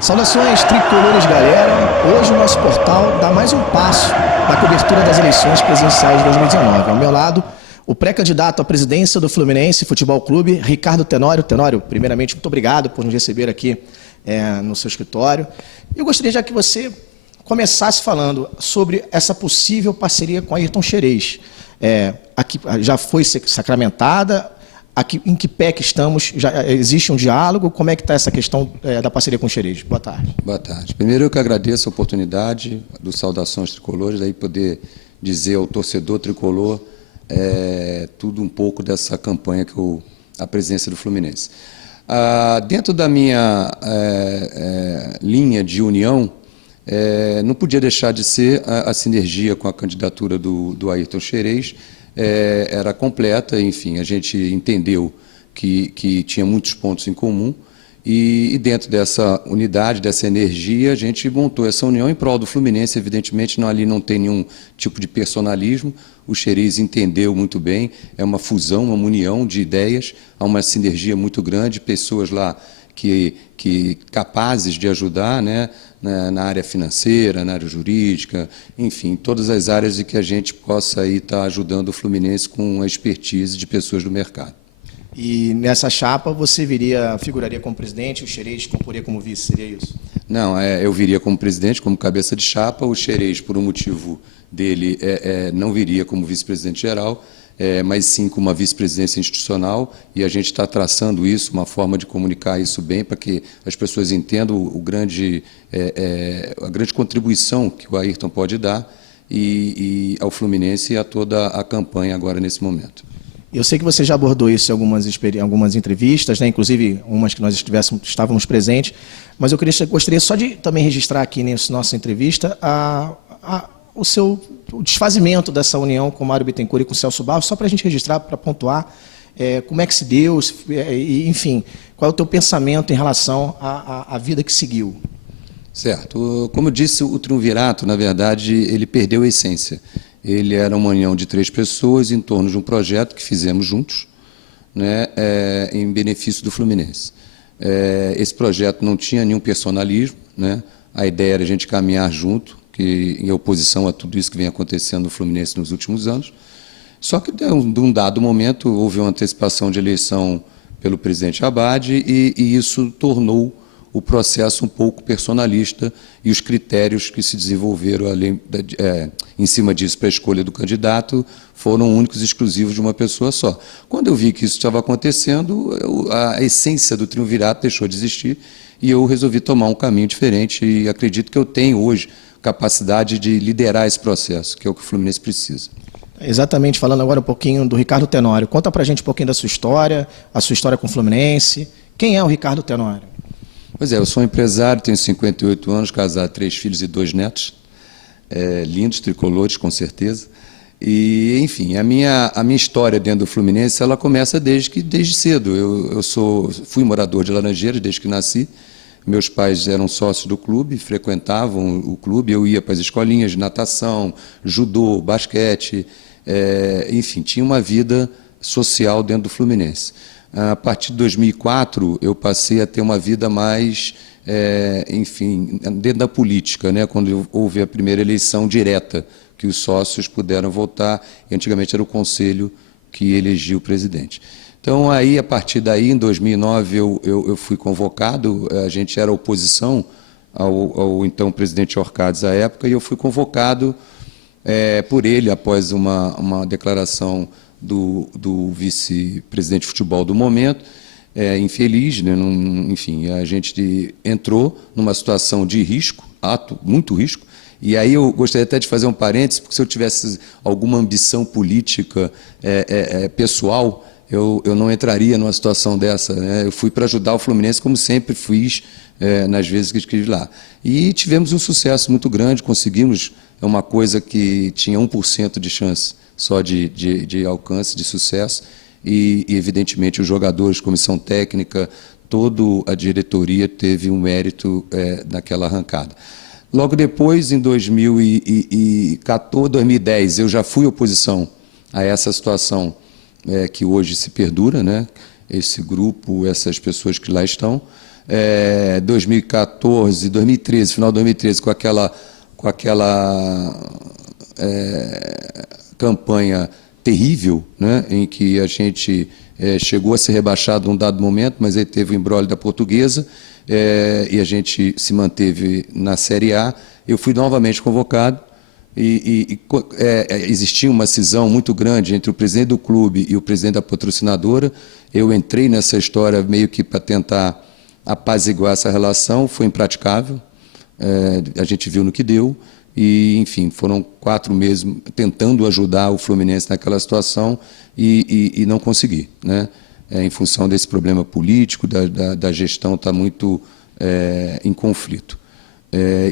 Saudações tricolores, galera. Hoje o nosso portal dá mais um passo na cobertura das eleições presidenciais de 2019. Ao meu lado, o pré-candidato à presidência do Fluminense Futebol Clube, Ricardo Tenório. Tenório, primeiramente, muito obrigado por nos receber aqui no seu escritório. Eu gostaria já que você começasse falando sobre essa possível parceria com Ayrton Xerez. Aqui já foi sacramentada? Aqui, em que pé que estamos? Já existe um diálogo? Como é que está essa questão da parceria com o Xerez? Boa tarde. Boa tarde. Primeiro, eu que agradeço a oportunidade do Saudações Tricolores, daí poder dizer ao torcedor tricolor tudo um pouco dessa campanha a presidência do Fluminense. Dentro da minha linha de união, não podia deixar de ser a sinergia com a candidatura do Ayrton Xerez. Era completa, enfim, a gente entendeu que tinha muitos pontos em comum e dentro dessa unidade, dessa energia, a gente montou essa união em prol do Fluminense. Evidentemente, ali não tem nenhum tipo de personalismo, o Xerez entendeu muito bem, é uma fusão, uma união de ideias, há uma sinergia muito grande, pessoas lá que capazes de ajudar, né, na área financeira, na área jurídica, enfim, todas as áreas em que a gente possa estar ajudando o Fluminense com a expertise de pessoas do mercado. E nessa chapa você figuraria como presidente, o Xerez concorreria como vice, seria isso? Não, eu viria como presidente, como cabeça de chapa, o Xerez, por um motivo dele, não viria como vice-presidente geral, mas sim com uma vice-presidência institucional, e a gente está traçando isso, uma forma de comunicar isso bem, para que as pessoas entendam a grande contribuição que o Ayrton pode dar e ao Fluminense e a toda a campanha agora nesse momento. Eu sei que você já abordou isso em algumas entrevistas, né? Inclusive umas que nós estávamos presentes, mas eu gostaria só de também registrar aqui nessa nossa entrevista o desfazimento dessa união com o Mário Bittencourt e com o Celso Barros, só para a gente registrar, para pontuar como é que se deu, enfim, qual é o teu pensamento em relação à vida que seguiu. Certo. Como eu disse, o triunvirato, na verdade, ele perdeu a essência. Ele era uma união de 3 pessoas em torno de um projeto que fizemos juntos, né, em benefício do Fluminense. Esse projeto não tinha nenhum personalismo, né, a ideia era a gente caminhar junto, em oposição a tudo isso que vem acontecendo no Fluminense nos últimos anos. Só que, de um dado momento, houve uma antecipação de eleição pelo presidente Abad e isso tornou o processo um pouco personalista e os critérios que se desenvolveram em cima disso para a escolha do candidato foram únicos e exclusivos de uma pessoa só. Quando eu vi que isso estava acontecendo, a essência do triunvirato deixou de existir e eu resolvi tomar um caminho diferente e acredito que eu tenho hoje capacidade de liderar esse processo, que é o que o Fluminense precisa. Exatamente, falando agora um pouquinho do Ricardo Tenório. Conta pra gente um pouquinho da sua história, a sua história com o Fluminense. Quem é o Ricardo Tenório? Pois eu sou empresário, tenho 58 anos, casado, 3 filhos e 2 netos, lindos, tricolores, com certeza. E, enfim, a minha história dentro do Fluminense, ela começa desde cedo. Eu fui morador de Laranjeiras desde que nasci. Meus pais eram sócios do clube, frequentavam o clube, eu ia para as escolinhas de natação, judô, basquete, enfim, tinha uma vida social dentro do Fluminense. A partir de 2004, eu passei a ter uma vida mais, enfim, dentro da política, né, quando houve a primeira eleição direta, que os sócios puderam votar, e antigamente era o conselho que elegia o presidente. Então, aí, a partir daí, em 2009, eu fui convocado, a gente era oposição ao então presidente Orcades à época, e eu fui convocado por ele, após uma declaração do vice-presidente de futebol do momento, infeliz, né, enfim, a gente entrou numa situação de risco, muito risco, e aí eu gostaria até de fazer um parênteses, porque se eu tivesse alguma ambição política pessoal, eu não entraria numa situação dessa, né? Eu fui para ajudar o Fluminense, como sempre fiz nas vezes que estive lá. E tivemos um sucesso muito grande, conseguimos uma coisa que tinha 1% de chance só de alcance, de sucesso, e evidentemente os jogadores, comissão técnica, toda a diretoria teve um mérito naquela arrancada. Logo depois, em 2014, 2010, eu já fui oposição a essa situação que hoje se perdura, né? Esse grupo, essas pessoas que lá estão. 2014, 2013, final de 2013, com aquela campanha terrível, né, em que a gente chegou a ser rebaixado num dado momento, mas aí teve o imbróglio da Portuguesa, e a gente se manteve na Série A. Eu fui novamente convocado existia uma cisão muito grande entre o presidente do clube e o presidente da patrocinadora. Eu entrei nessa história meio que para tentar apaziguar essa relação, foi impraticável, a gente viu no que deu, e, enfim, foram 4 meses tentando ajudar o Fluminense naquela situação e não consegui, né? Em função desse problema político, da gestão estar muito em conflito.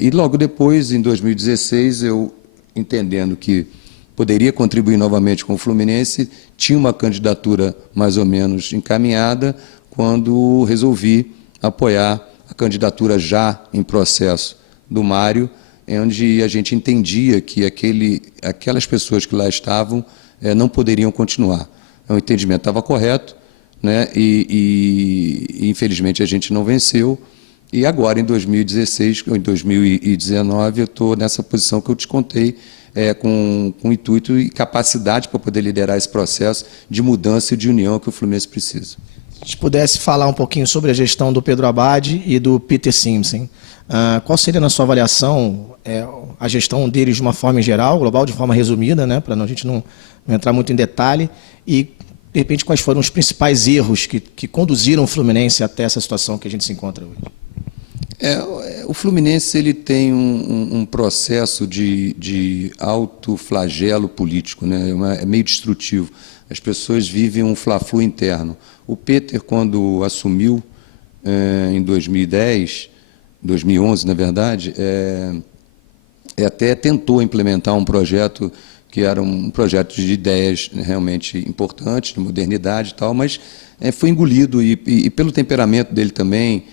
E logo depois, em 2016, eu, entendendo que poderia contribuir novamente com o Fluminense, tinha uma candidatura mais ou menos encaminhada, quando resolvi apoiar a candidatura já em processo do Mário, onde a gente entendia que aquelas pessoas que lá estavam não poderiam continuar. O entendimento estava correto, né? E infelizmente a gente não venceu. E agora, em 2016, em 2019, eu estou nessa posição que eu te contei, com intuito e capacidade para poder liderar esse processo de mudança e de união que o Fluminense precisa. Se a gente pudesse falar um pouquinho sobre a gestão do Pedro Abad e do Peter Simpson, qual seria, na sua avaliação, a gestão deles de uma forma em geral, global, de forma resumida, né, para a gente não entrar muito em detalhe, e, de repente, quais foram os principais erros que conduziram o Fluminense até essa situação que a gente se encontra hoje? O Fluminense ele tem um processo de autoflagelo político, né? É meio destrutivo. As pessoas vivem um fla-flu interno. O Peter, quando assumiu em 2010, 2011, na verdade, até tentou implementar um projeto que era um projeto de ideias realmente importantes, de modernidade e tal, mas foi engolido e pelo temperamento dele também,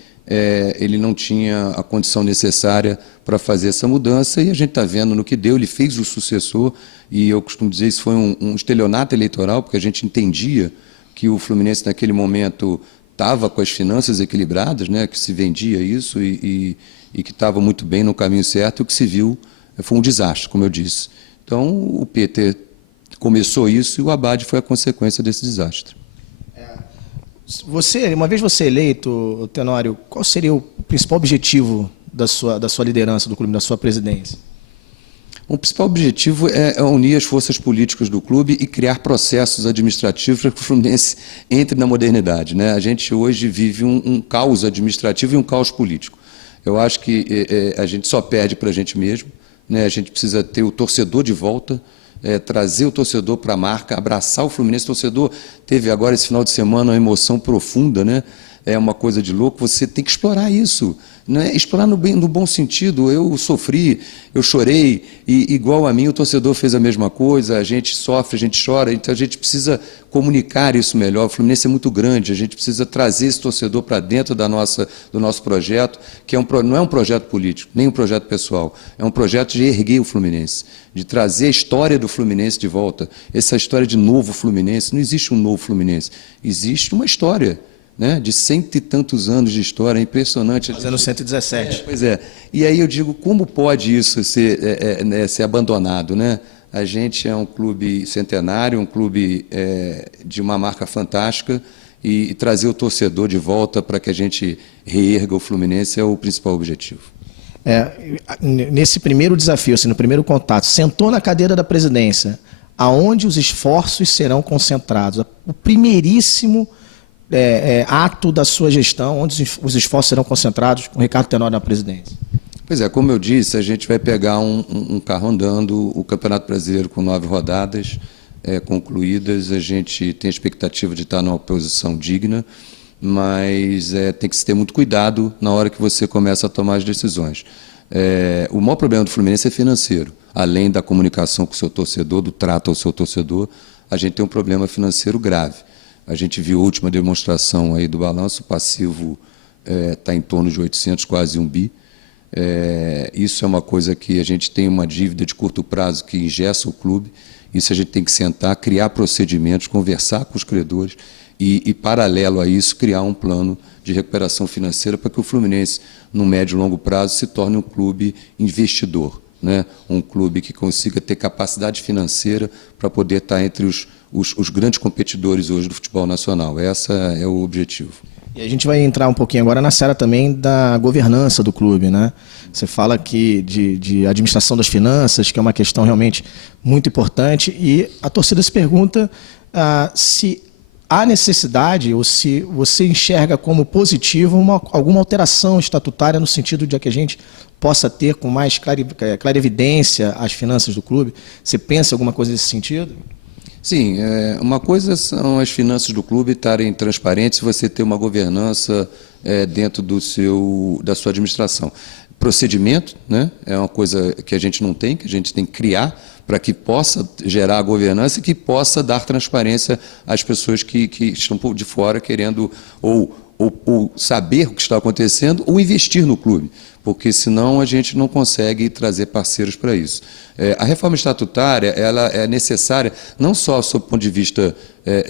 ele não tinha a condição necessária para fazer essa mudança, e a gente está vendo no que deu. Ele fez o sucessor, e eu costumo dizer que isso foi um estelionato eleitoral, porque a gente entendia que o Fluminense naquele momento estava com as finanças equilibradas, né, que se vendia isso e que estava muito bem no caminho certo. O que se viu foi um desastre, como eu disse. Então o Peter começou isso e o Abad foi a consequência desse desastre. Uma vez você eleito, Tenório, qual seria o principal objetivo da sua liderança do clube, da sua presidência? O principal objetivo é unir as forças políticas do clube e criar processos administrativos para que o Fluminense entre na modernidade, né? A gente hoje vive um caos administrativo e um caos político. Eu acho que a gente só perde para a gente mesmo, né? A gente precisa ter o torcedor de volta, trazer o torcedor para a marca, abraçar o Fluminense. O torcedor teve agora, esse final de semana, uma emoção profunda, né? É uma coisa de louco. Você tem que explorar isso, né? Explorar no bom sentido. Eu sofri, eu chorei, e igual a mim o torcedor fez a mesma coisa. A gente sofre, a gente chora, então a gente precisa comunicar isso melhor. O Fluminense é muito grande, a gente precisa trazer esse torcedor para dentro do nosso projeto, que não é um projeto político, nem um projeto pessoal, é um projeto de erguer o Fluminense, de trazer a história do Fluminense de volta. Essa história de novo Fluminense, não existe um novo Fluminense, existe uma história, né, de 100 e tantos anos de história, é impressionante. Fazendo 117. Pois é. E aí eu digo, como pode isso ser abandonado, né? A gente é um clube centenário, um clube de uma marca fantástica, e trazer o torcedor de volta para que a gente reerga o Fluminense é o principal objetivo. Nesse primeiro desafio, assim, no primeiro contato, sentou na cadeira da presidência, aonde os esforços serão concentrados? O primeiríssimo ato da sua gestão, onde os esforços serão concentrados com o Ricardo Tenório na presidência? Pois é, como eu disse, a gente vai pegar um carro andando, o Campeonato Brasileiro com 9 rodadas concluídas. A gente tem a expectativa de estar numa posição digna, mas tem que se ter muito cuidado na hora que você começa a tomar as decisões. O maior problema do Fluminense é financeiro. Além da comunicação com o seu torcedor, do trato ao seu torcedor, a gente tem um problema financeiro grave. A gente viu a última demonstração aí do balanço, o passivo está em torno de 800, quase 1 bi. Isso é uma coisa que a gente tem uma dívida de curto prazo que engessa o clube. Isso a gente tem que sentar, criar procedimentos, conversar com os credores e paralelo a isso, criar um plano de recuperação financeira para que o Fluminense, no médio e longo prazo, se torne um clube investidor, né? Um clube que consiga ter capacidade financeira para poder estar entre os grandes competidores hoje do futebol nacional. Esse é o objetivo. E a gente vai entrar um pouquinho agora na seara também da governança do clube, né? Você fala aqui de administração das finanças, que é uma questão realmente muito importante, e a torcida se pergunta se há necessidade ou se você enxerga como positivo alguma alteração estatutária no sentido de que a gente possa ter com mais clarividência as finanças do clube. Você pensa em alguma coisa nesse sentido? Sim, uma coisa são as finanças do clube estarem transparentes e você ter uma governança dentro da sua administração. Procedimento, né, é uma coisa que a gente não tem, que a gente tem que criar para que possa gerar a governança e que possa dar transparência às pessoas que estão de fora querendo ou saber o que está acontecendo ou investir no clube, porque senão a gente não consegue trazer parceiros para isso. A reforma estatutária ela é necessária não só sob o ponto de vista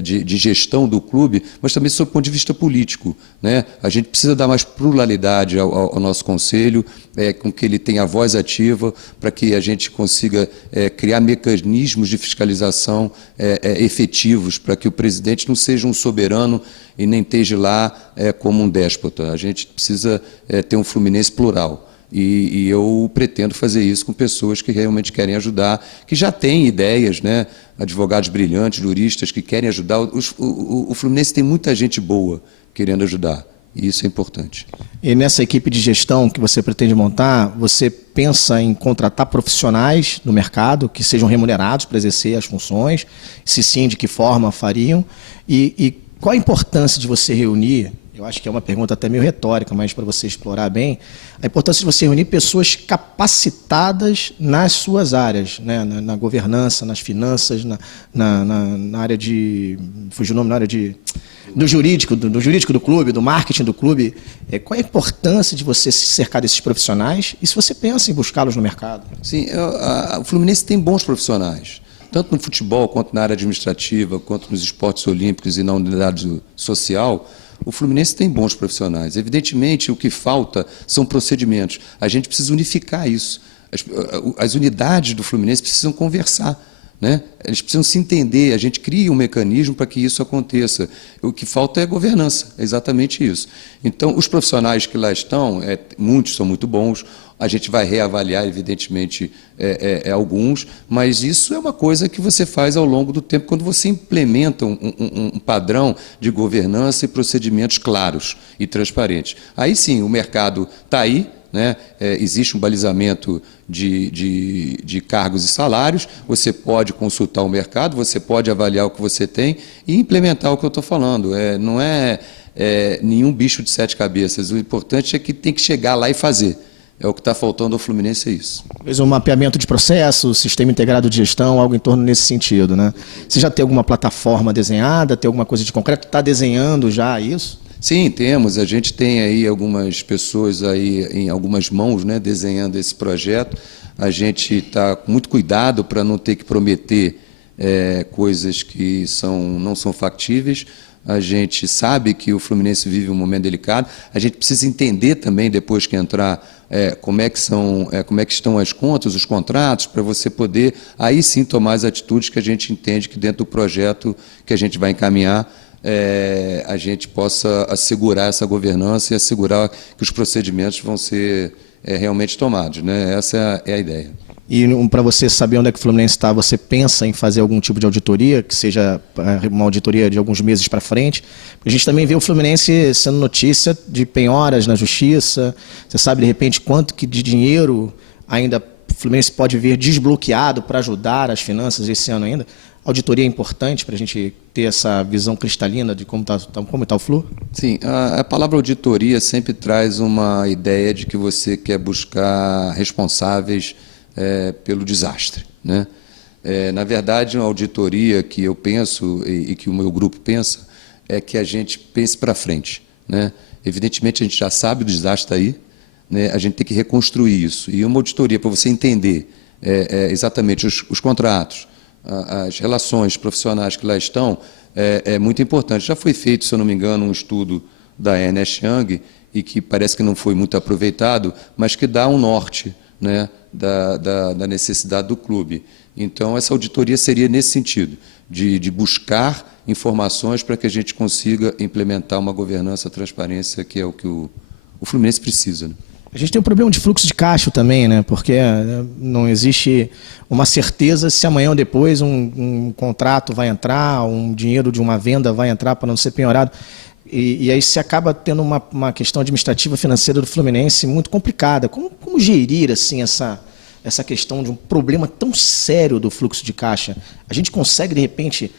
de gestão do clube, mas também sob o ponto de vista político, né? A gente precisa dar mais pluralidade ao nosso conselho, com que ele tenha voz ativa, para que a gente consiga criar mecanismos de fiscalização efetivos, para que o presidente não seja um soberano e nem esteja lá como um déspota. A gente precisa ter um Fluminense plural. E eu pretendo fazer isso com pessoas que realmente querem ajudar, que já têm ideias, né? Advogados brilhantes, juristas que querem ajudar. O Fluminense tem muita gente boa querendo ajudar, e isso é importante. E nessa equipe de gestão que você pretende montar, você pensa em contratar profissionais no mercado que sejam remunerados para exercer as funções? Se sim, de que forma fariam? E qual a importância de você reunir, eu acho que é uma pergunta até meio retórica, mas para você explorar bem, a importância de você reunir pessoas capacitadas nas suas áreas, né? Na governança, nas finanças, na área de... fugiu o nome, na área do jurídico do clube, do marketing do clube. Qual a importância de você se cercar desses profissionais e se você pensa em buscá-los no mercado? Sim, o Fluminense tem bons profissionais, tanto no futebol, quanto na área administrativa, quanto nos esportes olímpicos e na unidade social. O Fluminense tem bons profissionais. Evidentemente, o que falta são procedimentos. A gente precisa unificar isso. As unidades do Fluminense precisam conversar, né? Eles precisam se entender. A gente cria um mecanismo para que isso aconteça. O que falta é governança, é exatamente isso. Então, os profissionais que lá estão, muitos são muito bons. A gente vai reavaliar, evidentemente, alguns, mas isso é uma coisa que você faz ao longo do tempo, quando você implementa um padrão de governança e procedimentos claros e transparentes. Aí sim, o mercado está aí, né? Existe um balizamento de cargos e salários, você pode consultar o mercado, você pode avaliar o que você tem e implementar o que eu estou falando. Não é nenhum bicho de sete cabeças, o importante é que tem que chegar lá e fazer. O que está faltando ao Fluminense é isso. Talvez um mapeamento de processo, sistema integrado de gestão, algo em torno nesse sentido, né? Você já tem alguma plataforma desenhada, tem alguma coisa de concreto? Está desenhando já isso? Sim, temos. A gente tem aí algumas pessoas aí em algumas mãos, né, desenhando esse projeto. A gente está com muito cuidado para não ter que prometer coisas que não são factíveis. A gente sabe que o Fluminense vive um momento delicado. A gente precisa entender também, depois que entrar, como é que estão as contas, os contratos, para você poder, aí sim, tomar as atitudes que a gente entende que dentro do projeto que a gente vai encaminhar, a gente possa assegurar essa governança e assegurar que os procedimentos vão ser realmente tomados, né? Essa é a ideia. E para você saber onde é que o Fluminense está, você pensa em fazer algum tipo de auditoria, que seja uma auditoria de alguns meses para frente? Porque a gente também vê o Fluminense sendo notícia de penhoras na justiça. Você sabe, de repente, quanto que de dinheiro ainda o Fluminense pode vir desbloqueado para ajudar as finanças esse ano ainda? Auditoria é importante para a gente ter essa visão cristalina de como está o Flu? Sim, a palavra auditoria sempre traz uma ideia de que você quer buscar responsáveis pelo desastre, né? Na verdade, uma auditoria que eu penso e que o meu grupo pensa é que a gente pense para frente, né? Evidentemente, a gente já sabe o desastre aí, né? A gente tem que reconstruir isso. E uma auditoria, para você entender exatamente os contratos, as relações profissionais que lá estão, é muito importante. Já foi feito, se eu não me engano, um estudo da Ernst Young e que parece que não foi muito aproveitado, mas que dá um norte, né, da necessidade do clube. Então, essa auditoria seria nesse sentido, de buscar informações para que a gente consiga implementar uma governança, transparência, que é o que o Fluminense precisa, né? A gente tem um problema de fluxo de caixa também, né? Porque não existe uma certeza se amanhã ou depois um contrato vai entrar, um dinheiro de uma venda vai entrar para não ser penhorado. E aí se acaba tendo uma questão administrativa financeira do Fluminense muito complicada. Como gerir assim, essa questão de um problema tão sério do fluxo de caixa? A gente consegue, de repente,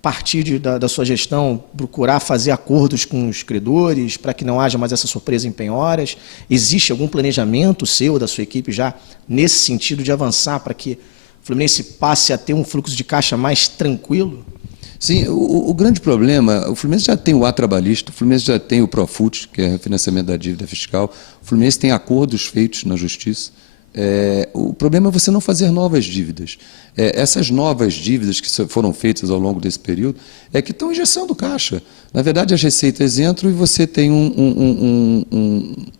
partir da sua gestão, procurar fazer acordos com os credores para que não haja mais essa surpresa em penhoras? Existe algum planejamento seu, da sua equipe, já nesse sentido de avançar para que o Fluminense passe a ter um fluxo de caixa mais tranquilo? Sim, o grande problema, o Fluminense já tem o ato trabalhista, o Fluminense já tem o Profut, que é o financiamento da dívida fiscal, o Fluminense tem acordos feitos na Justiça. O problema é você não fazer novas dívidas. Essas novas dívidas que foram feitas ao longo desse período é que estão injeção do caixa. Na verdade, as receitas entram e você tem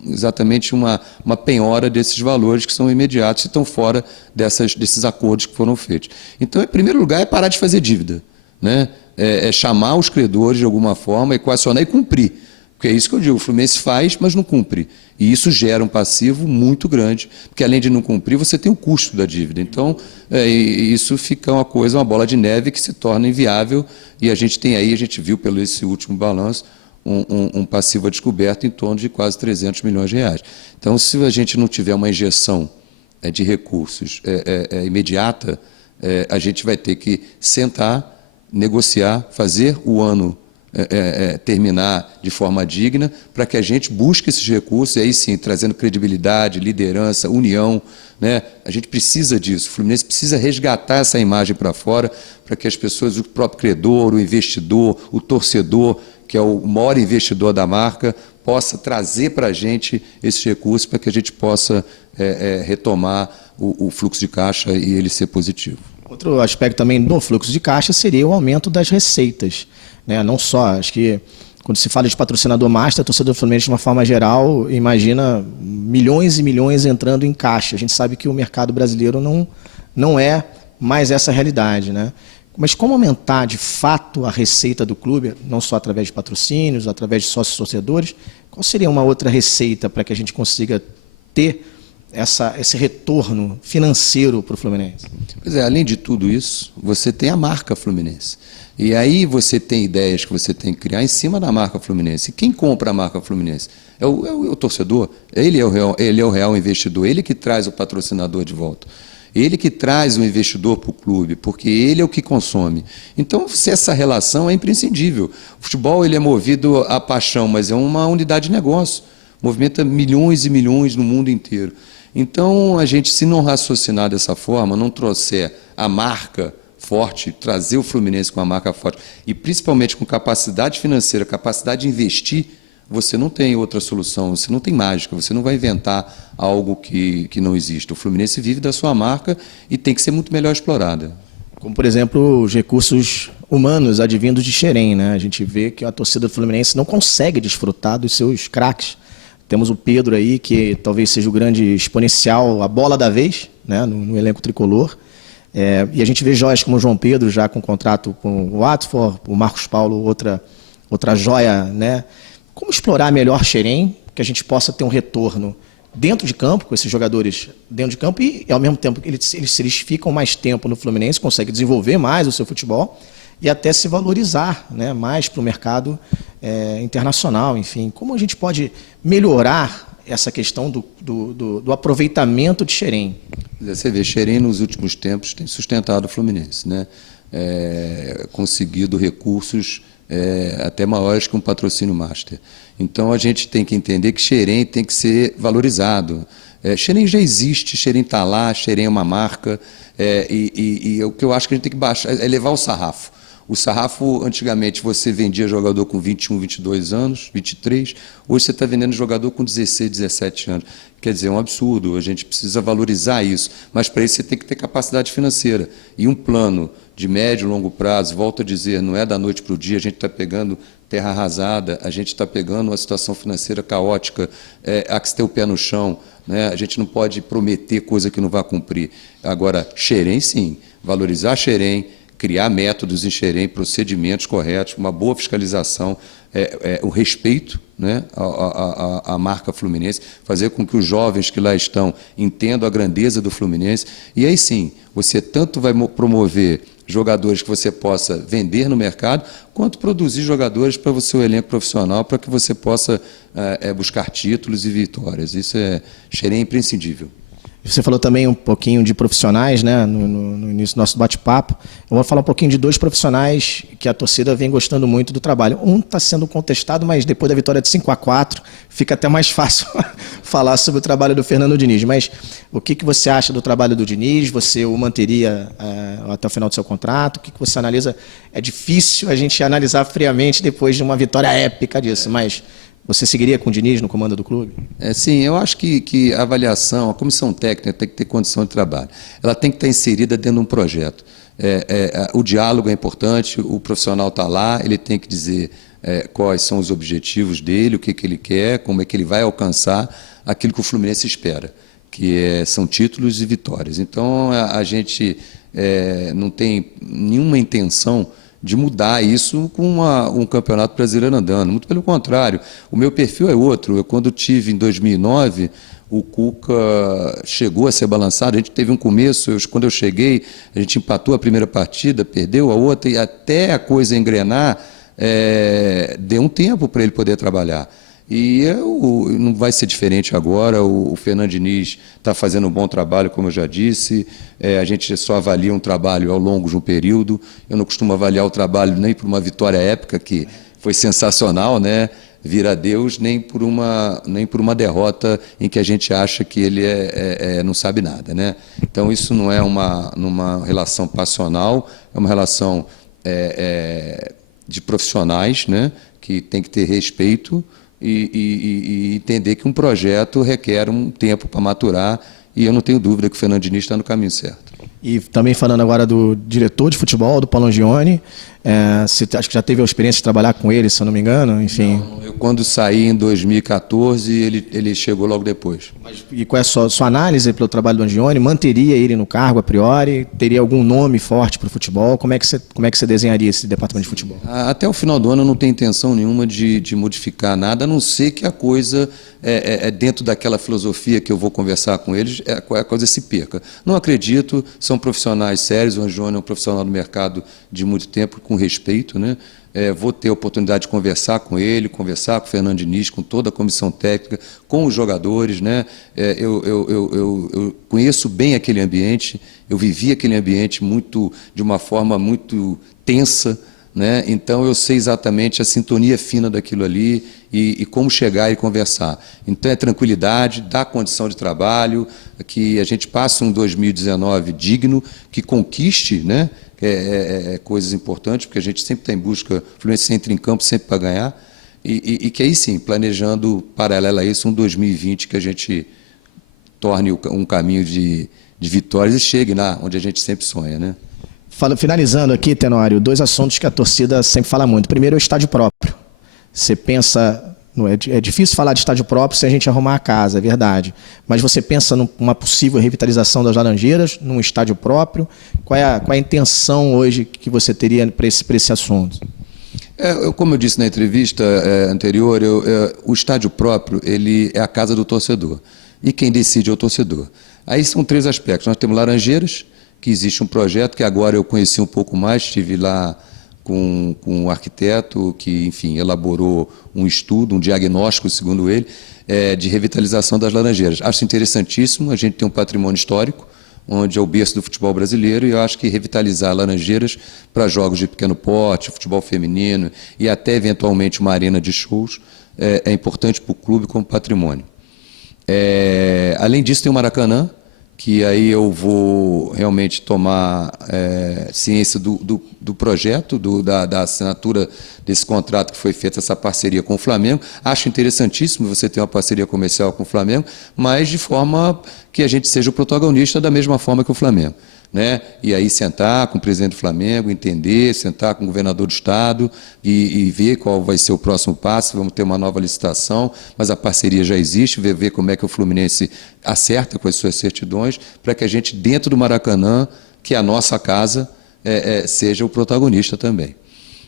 exatamente uma penhora desses valores que são imediatos e estão fora desses acordos que foram feitos. Então, em primeiro lugar, é parar de fazer dívida, né? É chamar os credores de alguma forma, equacionar e cumprir. Porque é isso que eu digo, o Fluminense faz, mas não cumpre. E isso gera um passivo muito grande, porque além de não cumprir, você tem o custo da dívida. Então, isso fica uma bola de neve que se torna inviável, e a gente tem aí, a gente viu pelo esse último balanço, um passivo a descoberto em torno de quase 300 milhões de reais. Então, se a gente não tiver uma injeção de recursos imediata, a gente vai ter que sentar, negociar, fazer o ano terminar de forma digna, para que a gente busque esses recursos, e aí sim, trazendo credibilidade, liderança, união, né? A gente precisa disso, o Fluminense precisa resgatar essa imagem para fora, para que as pessoas, o próprio credor, o investidor, o torcedor, que é o maior investidor da marca, possa trazer para a gente esses recursos, para que a gente possa retomar o fluxo de caixa e ele ser positivo. Outro aspecto também do fluxo de caixa seria o aumento das receitas, né? Não só, acho que quando se fala de patrocinador master, torcedor do Fluminense de uma forma geral imagina milhões e milhões entrando em caixa. A gente sabe que o mercado brasileiro não é mais essa realidade, né? Mas como aumentar de fato a receita do clube, não só através de patrocínios, através de sócios torcedores, qual seria uma outra receita para que a gente consiga ter esse retorno financeiro para o Fluminense? Pois é, além de tudo isso, você tem a marca Fluminense. E aí você tem ideias que você tem que criar em cima da marca Fluminense. E quem compra a marca Fluminense? É o torcedor, ele é o real investidor, ele que traz o patrocinador de volta. Ele que traz o investidor para o clube, porque ele é o que consome. Então, se essa relação é imprescindível. O futebol ele é movido à paixão, mas é uma unidade de negócio. Movimenta milhões e milhões no mundo inteiro. Então, a gente, se não raciocinar dessa forma, não trouxer a marca forte, trazer o Fluminense com a marca forte, e principalmente com capacidade financeira, capacidade de investir, você não tem outra solução, você não tem mágica, você não vai inventar algo que não existe. O Fluminense vive da sua marca e tem que ser muito melhor explorada. Como, por exemplo, os recursos humanos advindos de Xerém, né? A gente vê que a torcida do Fluminense não consegue desfrutar dos seus craques. Temos o Pedro aí, que talvez seja o grande exponencial, a bola da vez, né, no elenco tricolor. E a gente vê joias como o João Pedro, já com contrato com o Watford, o Marcos Paulo, outra joia, né? Como explorar melhor Xerém, que a gente possa ter um retorno dentro de campo, com esses jogadores dentro de campo, e ao mesmo tempo eles ficam mais tempo no Fluminense, conseguem desenvolver mais o seu futebol e até se valorizar, né, mais para o mercado internacional, enfim. Como a gente pode melhorar essa questão do aproveitamento de Xerém? Você vê, Xerém nos últimos tempos tem sustentado o Fluminense, né? Conseguido recursos até maiores que um patrocínio master. Então a gente tem que entender que Xerém tem que ser valorizado. Xerém já existe, Xerém está lá, Xerém é uma marca, e o que eu acho que a gente tem que baixar é elevar o sarrafo. O sarrafo, antigamente, você vendia jogador com 21, 22 anos, 23. Hoje você está vendendo jogador com 16, 17 anos. Quer dizer, é um absurdo. A gente precisa valorizar isso. Mas, para isso, você tem que ter capacidade financeira. E um plano de médio e longo prazo, volto a dizer, não é da noite para o dia. A gente está pegando terra arrasada, a gente está pegando uma situação financeira caótica, há que se ter o pé no chão, né? A gente não pode prometer coisa que não vai cumprir. Agora, Xerém, sim, valorizar Xerém, criar métodos em Xerém, procedimentos corretos, uma boa fiscalização, o respeito, né, à marca Fluminense, fazer com que os jovens que lá estão entendam a grandeza do Fluminense. E aí sim, você tanto vai promover jogadores que você possa vender no mercado, quanto produzir jogadores para o seu elenco profissional, para que você possa buscar títulos e vitórias. Isso Xerém imprescindível. Você falou também um pouquinho de profissionais, né, no início do nosso bate-papo. Eu vou falar um pouquinho de 2 profissionais que a torcida vem gostando muito do trabalho. Um está sendo contestado, mas depois da vitória de 5-4, fica até mais fácil falar sobre o trabalho do Fernando Diniz. Mas o que você acha do trabalho do Diniz? Você o manteria até o final do seu contrato? O que você analisa? É difícil a gente analisar friamente depois de uma vitória épica disso, mas... Você seguiria com o Diniz no comando do clube? Sim, eu acho que a avaliação, a comissão técnica tem que ter condição de trabalho. Ela tem que estar inserida dentro de um projeto. O diálogo é importante, o profissional está lá, ele tem que dizer quais são os objetivos dele, o que ele quer, como é que ele vai alcançar aquilo que o Fluminense espera, que são títulos e vitórias. Então, a gente não tem nenhuma intenção de mudar isso com um campeonato brasileiro andando. Muito pelo contrário, o meu perfil é outro. Eu, quando tive em 2009, o Cuca chegou a ser balançado, a gente teve um começo, quando eu cheguei, a gente empatou a primeira partida, perdeu a outra, e até a coisa engrenar, deu um tempo para ele poder trabalhar. E não vai ser diferente agora. O Fernando Diniz está fazendo um bom trabalho, como eu já disse. A gente só avalia um trabalho ao longo de um período. Eu não costumo avaliar o trabalho nem por uma vitória épica, que foi sensacional, né? Vira Deus, nem por uma derrota em que a gente acha que ele não sabe nada, né? Então, isso não é numa relação passional, é uma relação de profissionais, né? Que tem que ter respeito e entender que um projeto requer um tempo para maturar, e eu não tenho dúvida que o Fernando Diniz está no caminho certo. E também falando agora do diretor de futebol, do Paulo Angione, você acho que já teve a experiência de trabalhar com ele, se eu não me engano, enfim. Não, eu, quando saí em 2014, ele chegou logo depois. E qual é a sua análise pelo trabalho do Angione? Manteria ele no cargo a priori? Teria algum nome forte para o futebol? Como é que você desenharia esse departamento de futebol? Até o final do ano eu não tenho intenção nenhuma de modificar nada, a não ser que a coisa, dentro daquela filosofia que eu vou conversar com eles, a coisa se perca. Não acredito, são profissionais sérios, o Angione é um profissional do mercado de muito tempo, com respeito, né? Vou ter a oportunidade de conversar com ele, conversar com o Fernando Diniz, com toda a comissão técnica, com os jogadores, né? Eu conheço bem aquele ambiente, eu vivi aquele ambiente de uma forma muito tensa, né? Então eu sei exatamente a sintonia fina daquilo ali e como chegar e conversar. Então é tranquilidade, dá condição de trabalho, que a gente passe um 2019 digno, que conquiste, né? Coisas importantes, porque a gente sempre está em busca, o Fluminense entra em campo sempre para ganhar, e que aí sim, planejando paralelo a isso, um 2020 que a gente torne um caminho de vitórias e chegue lá onde a gente sempre sonha, né? Finalizando aqui, Tenório, 2 assuntos que a torcida sempre fala muito. Primeiro é o estádio próprio. Você pensa... É difícil falar de estádio próprio se a gente arrumar a casa, é verdade. Mas você pensa numa possível revitalização das Laranjeiras, num estádio próprio? Qual é a intenção hoje que você teria para esse assunto? Como eu disse na entrevista anterior, o estádio próprio ele é a casa do torcedor. E quem decide é o torcedor. Aí são 3 aspectos. Nós temos Laranjeiras, que existe um projeto que agora eu conheci um pouco mais, estive lá com um arquiteto que, enfim, elaborou um estudo, um diagnóstico, segundo ele, de revitalização das Laranjeiras. Acho interessantíssimo, a gente tem um patrimônio histórico, onde é o berço do futebol brasileiro, e eu acho que revitalizar Laranjeiras para jogos de pequeno porte, futebol feminino e até, eventualmente, uma arena de shows, é importante para o clube como patrimônio. Além disso, tem o Maracanã, que aí eu vou realmente tomar ciência do projeto, da assinatura desse contrato que foi feito, essa parceria com o Flamengo. Acho interessantíssimo você ter uma parceria comercial com o Flamengo, mas de forma que a gente seja o protagonista da mesma forma que o Flamengo. né? E aí sentar com o presidente do Flamengo, entender, sentar com o governador do estado e ver qual vai ser o próximo passo. Vamos ter uma nova licitação, mas a parceria já existe, ver como é que o Fluminense acerta com as suas certidões, para que a gente, dentro do Maracanã, que é a nossa casa, seja o protagonista também.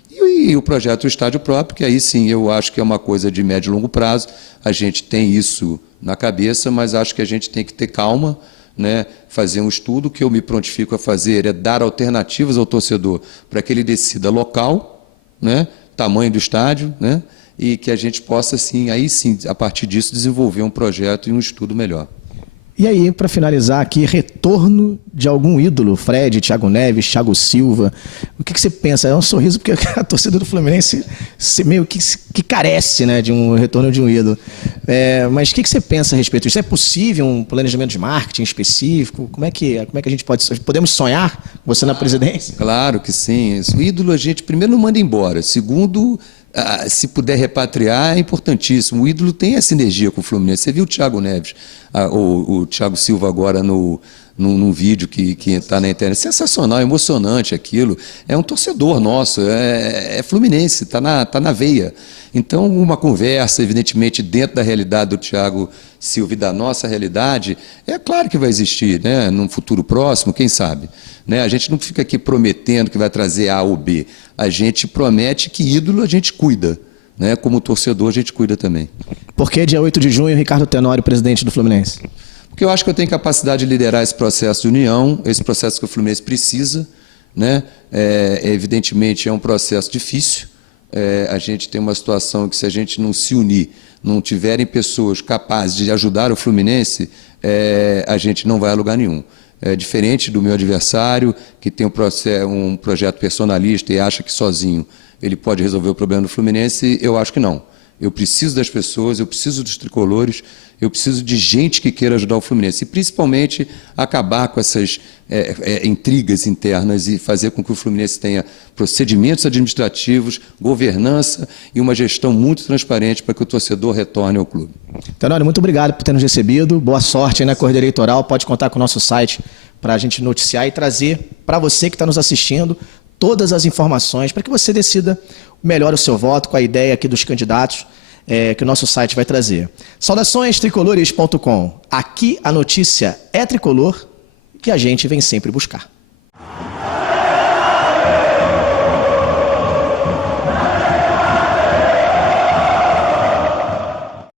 E o projeto do estádio próprio, que aí sim eu acho que é uma coisa de médio e longo prazo, a gente tem isso na cabeça, mas acho que a gente tem que ter calma, né, fazer um estudo. Que eu me prontifico a fazer é dar alternativas ao torcedor para que ele decida local, né, tamanho do estádio, né, e que a gente possa, sim, aí sim, a partir disso, desenvolver um projeto e um estudo melhor. E aí, para finalizar aqui, retorno de algum ídolo, Fred, Thiago Neves, Thiago Silva, o que você pensa? É um sorriso porque a torcida do Fluminense meio que carece, né, de um retorno de um ídolo. Mas o que você pensa a respeito disso? É possível um planejamento de marketing específico? Como é que a gente podemos sonhar você na presidência? Claro que sim. O ídolo a gente primeiro não manda embora, segundo, se puder repatriar, é importantíssimo. O ídolo tem essa energia com o Fluminense. Você viu o Thiago Neves, o Thiago Silva agora num vídeo que está na internet. Sensacional, emocionante aquilo. É um torcedor nosso, é Fluminense, está na veia. Então, uma conversa, evidentemente, dentro da realidade do Thiago Silva e da nossa realidade, é claro que vai existir, né? Num futuro próximo, quem sabe. Né? A gente não fica aqui prometendo que vai trazer A ou B. A gente promete que ídolo a gente cuida. Né? Como torcedor, a gente cuida também. Por que dia 8 de junho, Ricardo Tenório, presidente do Fluminense? Porque eu acho que eu tenho capacidade de liderar esse processo de união, esse processo que o Fluminense precisa. Né? Evidentemente, é um processo difícil. A gente tem uma situação que, se a gente não se unir, não tiverem pessoas capazes de ajudar o Fluminense, a gente não vai a lugar nenhum. Diferente do meu adversário, que tem um projeto personalista e acha que sozinho ele pode resolver o problema do Fluminense, eu acho que não. Eu preciso das pessoas, eu preciso dos tricolores, eu preciso de gente que queira ajudar o Fluminense. E, principalmente, acabar com essas intrigas internas e fazer com que o Fluminense tenha procedimentos administrativos, governança e uma gestão muito transparente para que o torcedor retorne ao clube. Tenório, muito obrigado por ter nos recebido. Boa sorte aí na corrida eleitoral. Pode contar com o nosso site para a gente noticiar e trazer para você que está nos assistindo todas as informações para que você decida melhor o seu voto com a ideia aqui dos candidatos que o nosso site vai trazer. Saudações tricolores.com. Aqui a notícia é tricolor e a gente vem sempre buscar.